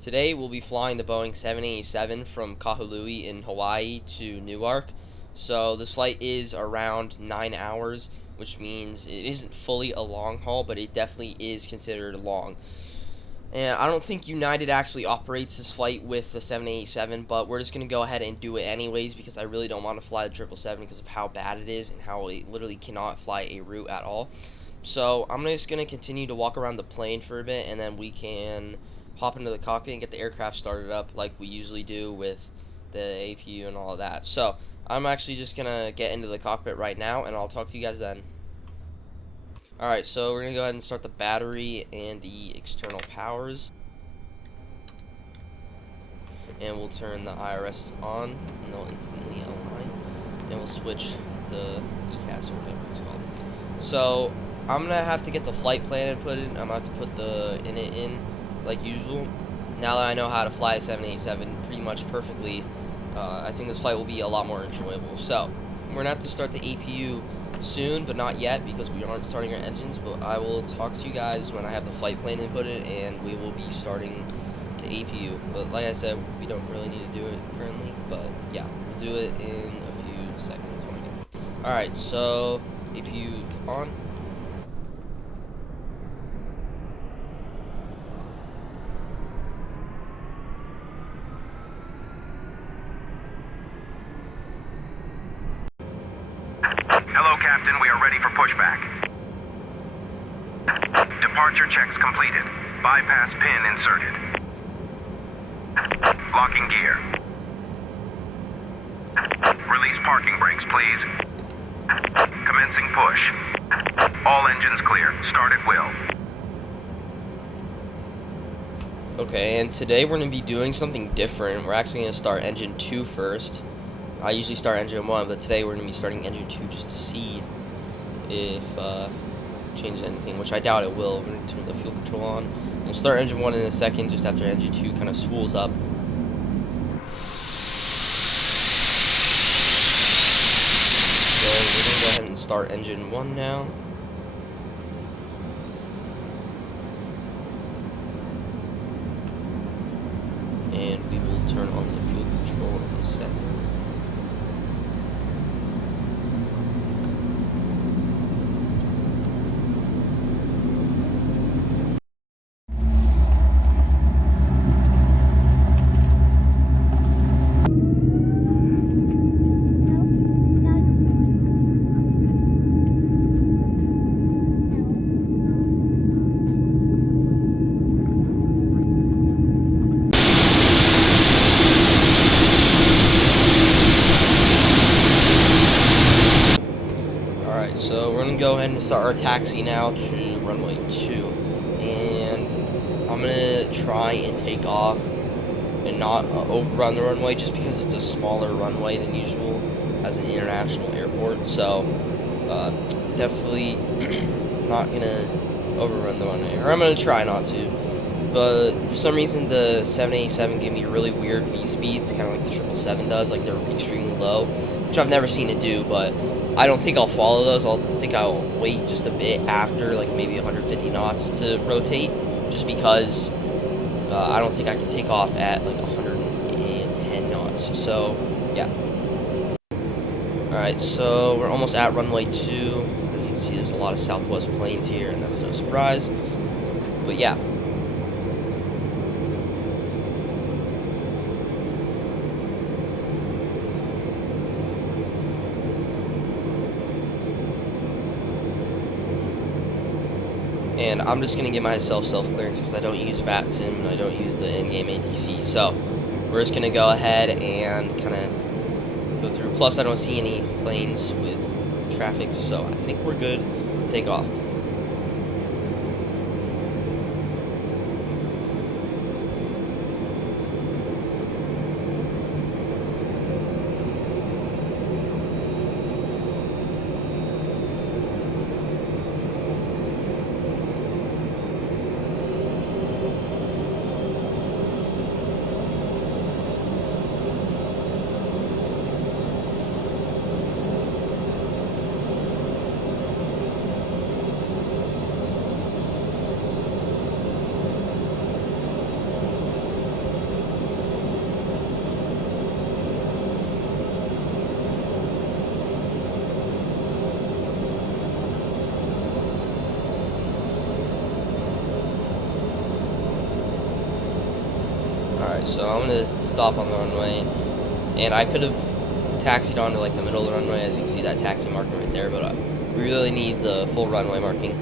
Today we'll be flying the Boeing 787 from Kahului in Hawaii to Newark. So this flight is around 9 hours, which means it isn't fully a long haul, but it definitely is considered long. And I don't think United actually operates this flight with the 787, but we're just going to go ahead and do it anyways because I really don't want to fly the 777 because of how bad it is and how it literally cannot fly a route at all. So I'm just going to continue to walk around the plane for a bit, and then we can hop into the cockpit and get the aircraft started up like we usually do with the APU and all of that. So I'm actually just going to get into the cockpit right now, and I'll talk to you guys then. Alright, so we're going to go ahead and start the battery and the external powers. And we'll turn the IRS on, and they'll instantly align. And we'll switch the ECAS or whatever it's called. So I'm going to have to get the flight plan inputted. I'm going to have to put the init in like usual. Now that I know how to fly a 787 pretty much perfectly, I think this flight will be a lot more enjoyable. So we're going to have to start the APU soon, but not yet because we aren't starting our engines. But I will talk to you guys when I have the flight plan inputted and we will be starting the APU. But like I said, we don't really need to do it currently, but yeah, we'll do it in a few seconds when I get there. Alright, so APU on. Hello, Captain. We are ready for pushback. Departure checks completed. Bypass pin inserted. Locking gear. Release parking brakes, please. Commencing push. All engines clear. Start at will. Okay, and today we're going to be doing something different. We're actually going to start engine 2 first. I usually start engine 1, but today we're going to be starting engine 2 just to see if it changes anything, which I doubt it will. We're going to turn the fuel control on. We'll start engine 1 in a second, just after engine 2 kind of spools up. So we're going to go ahead and start engine 1 now. And we will turn on the fuel control in a second. So we're going to go ahead and start our taxi now to runway 2, and I'm going to try and take off and not overrun the runway just because it's a smaller runway than usual as an international airport. So definitely not going to overrun the runway, or I'm going to try not to. But for some reason the 787 gave me really weird V speeds, kind of like the 777 does, like they're extremely low, which I've never seen it do, but I don't think I'll follow those. I think I'll wait just a bit after, like maybe 150 knots to rotate, just because I don't think I can take off at like 110 knots. So, yeah. Alright, so we're almost at runway 2. As you can see, there's a lot of Southwest planes here, and that's no surprise. But yeah. And I'm just going to give myself self-clearance because I don't use vatsim and I don't use the in-game ATC. So we're just going to go ahead and kind of go through. Plus, I don't see any planes with traffic, so I think we're good to take off. Alright, so I'm gonna stop on the runway, and I could have taxied onto like the middle of the runway, as you can see that taxi marking right there, but we really need the full runway marking,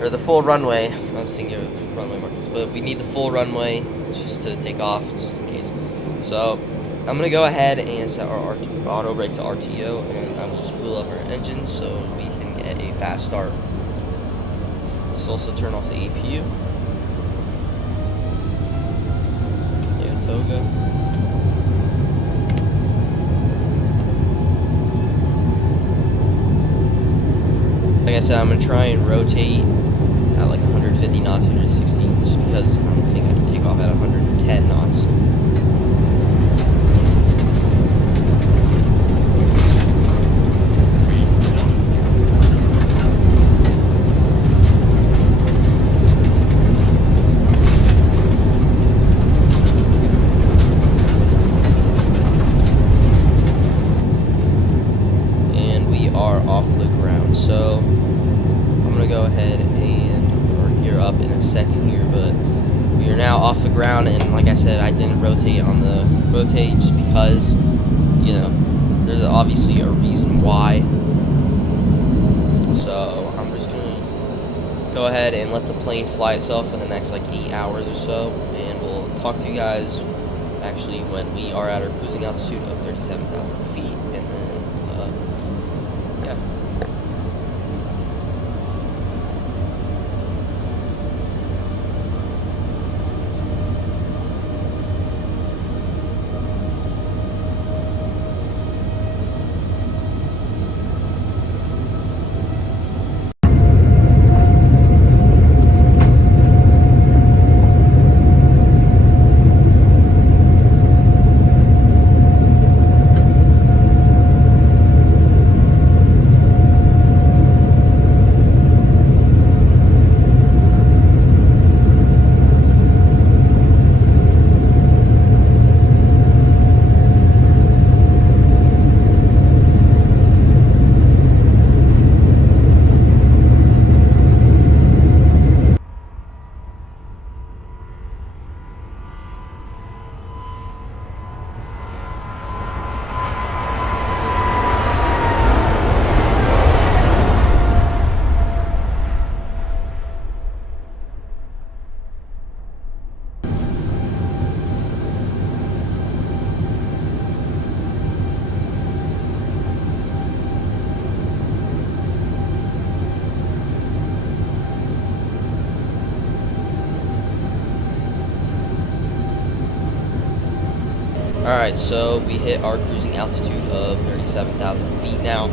or the full runway. I was thinking of runway markings, but we need the full runway just to take off, just in case. So I'm gonna go ahead and set our auto brake to RTO, and I will spool up our engine so we can get a fast start. Let's also turn off the APU. Yeah, Toga. Like I said, I'm gonna try and rotate at like 150 knots, 160, just because I don't think I can take off at 110 knots. And we are off the ground, so I'm gonna go ahead and we're gear up in a second here, but we are now off the ground, and like I said, I didn't rotate on the rotate just because, you know, there's obviously a reason why. So I'm just gonna go ahead and let the plane fly itself for the next like 8 hours or so, and we'll talk to you guys actually when we are at our cruising altitude of 37,000 feet, and then yeah. Alright, so we hit our cruising altitude of 37,000 feet now,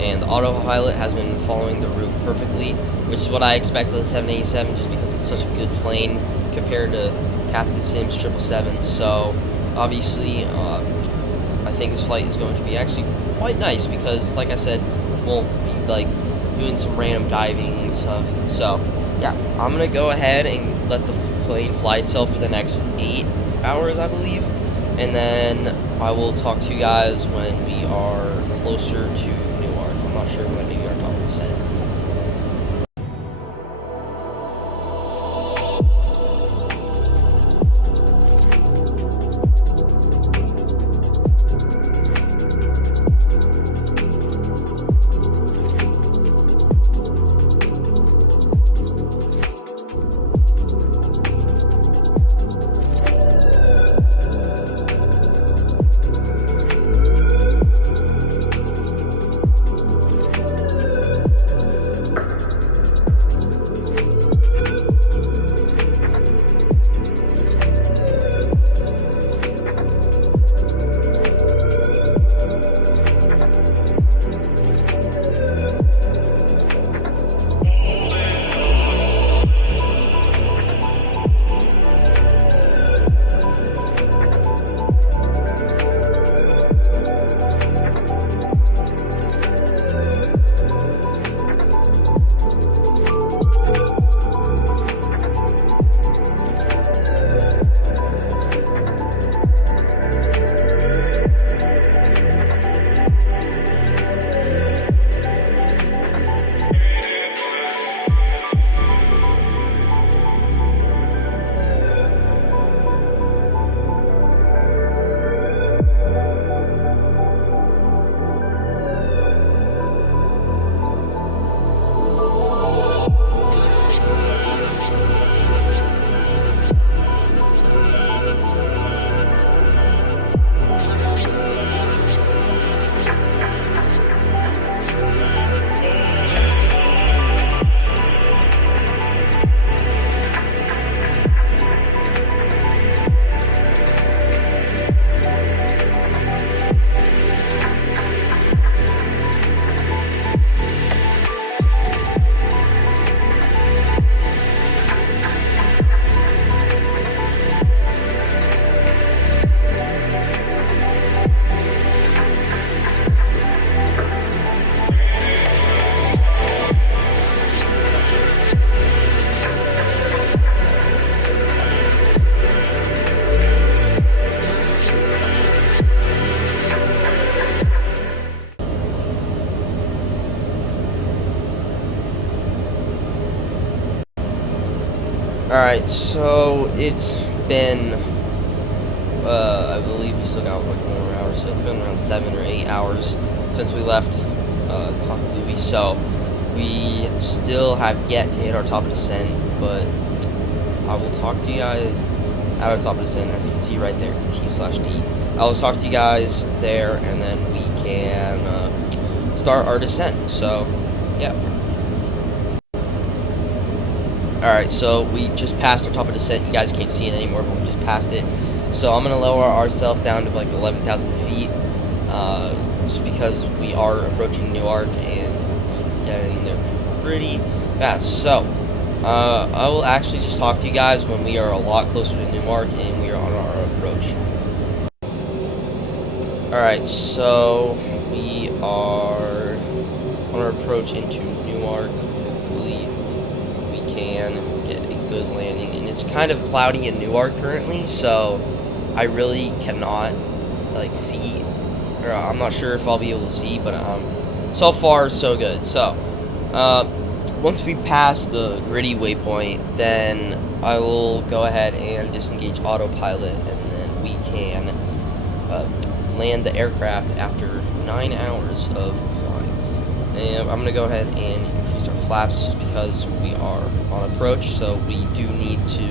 and the autopilot has been following the route perfectly, which is what I expect of the 787, just because it's such a good plane compared to Captain Sim's 777. So obviously, I think this flight is going to be actually quite nice, because like I said, we won't be like doing some random diving and stuff. So yeah, I'm gonna go ahead and let the plane fly itself for the next 8 hours, I believe. And then I will talk to you guys when we are closer to Newark. I'm not sure when we are talking to set. Alright, so it's been, I believe we still got like 1 more hour, so it's been around 7 or 8 hours since we left ᵁᴸᵀᴬ, so we still have yet to hit our top of descent, but I will talk to you guys at our top of descent, as you can see right there, T/D. I will talk to you guys there, and then we can start our descent, so yeah. Alright, so we just passed our top of descent. You guys can't see it anymore, but we just passed it. So I'm going to lower ourselves down to like 11,000 feet, just because we are approaching Newark and getting there pretty fast. So, I will actually just talk to you guys when we are a lot closer to Newark and we are on our approach. Alright, so we are on our approach into Newark. Hopefully we can get a good landing, and it's kind of cloudy in Newark currently, so I really cannot like see, or I'm not sure if I'll be able to see, but so far so good. So once we pass the gritty waypoint, then I will go ahead and disengage autopilot, and then we can land the aircraft after 9 hours of flying. And I'm going to go ahead and increase our flaps just because we are on approach, so we do need to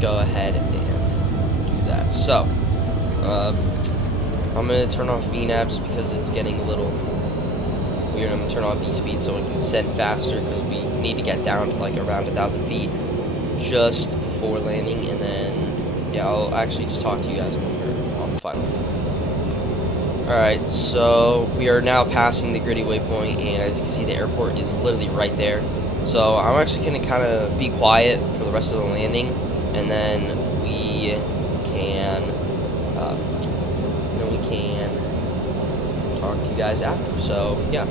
go ahead and do that. So I'm going to turn off VNAV just because it's getting a little weird. I'm going to turn on V-speed so we can send faster, because we need to get down to like around 1,000 feet just before landing, and then yeah, I'll actually just talk to you guys when we're on the final. Alright, so we are now passing the gritty waypoint, and as you can see, the airport is literally right there. So I'm actually going to kind of be quiet for the rest of the landing, and then we can talk to you guys after. So yeah.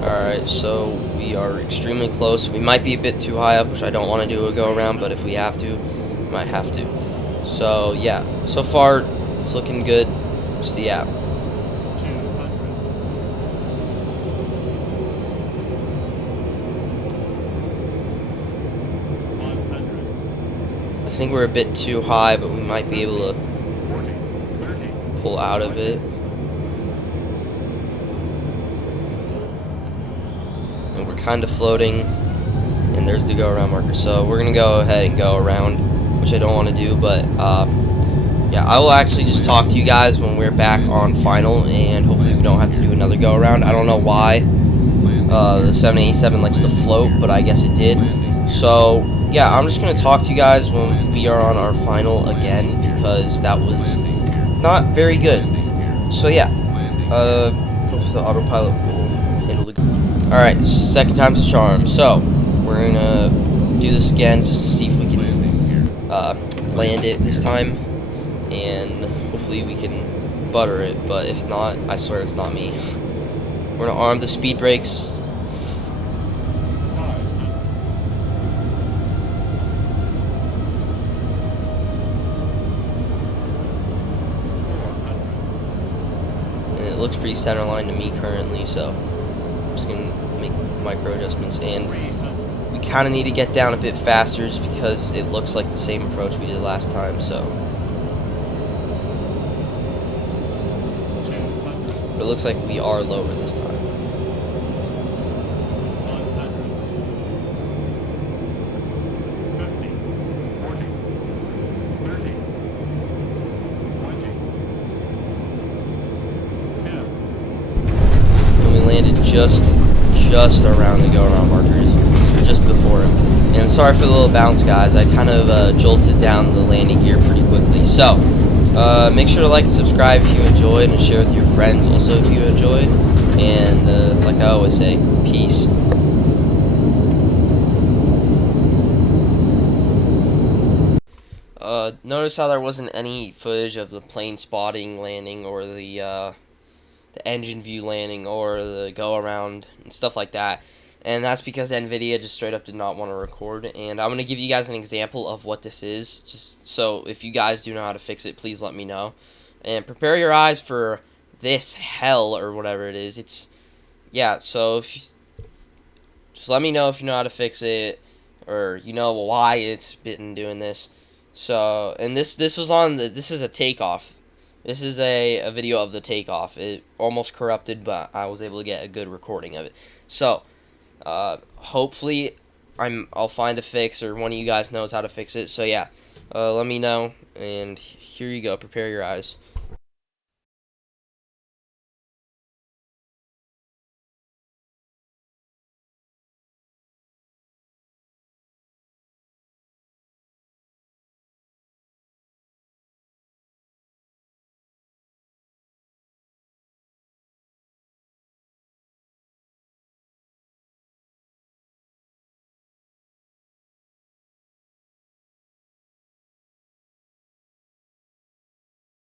Alright, so we are extremely close. We might be a bit too high up, which I don't want to do a go around, but if we have to, we might have to. So yeah, so far it's looking good. Just yeah. I think we're a bit too high, but we might be able to pull out of it. And we're kind of floating, and there's the go around marker. So we're gonna go ahead and go around, which I don't want to do, but yeah, I will actually just talk to you guys when we're back on final, and hopefully we don't have to do another go around. I don't know why the 787 likes to float, but I guess it did. So yeah, I'm just gonna talk to you guys when we are on our final again, because that was not very good. So yeah, hopefully the autopilot will handle the. Alright, second time's a charm. So we're gonna do this again just to see if we can land it this time, and hopefully we can butter it, but if not, I swear it's not me. We're gonna arm the speed brakes. And it looks pretty centerline to me currently, so I'm just gonna make micro adjustments, and we kind of need to get down a bit faster just because it looks like the same approach we did last time. So but it looks like we are lower this time. And we landed just around the go around markers, just before him. And sorry for the little bounce, guys. I kind of jolted down the landing gear pretty quickly. So make sure to like and subscribe if you enjoyed, and share with your friends also if you enjoyed. And like I always say, peace. Notice how there wasn't any footage of the plane spotting landing, or the engine view landing, or the go around and stuff like that. And that's because NVIDIA just straight up did not want to record. And I'm going to give you guys an example of what this is, just so if you guys do know how to fix it, please let me know. And prepare your eyes for this hell, or whatever it is. It's, yeah, so if you, just let me know if you know how to fix it, or you know why it's been doing this. So, and this was on this is a takeoff. This is a video of the takeoff. It almost corrupted, but I was able to get a good recording of it. So hopefully I'll find a fix, or one of you guys knows how to fix it. So yeah, let me know, and here you go. Prepare your eyes.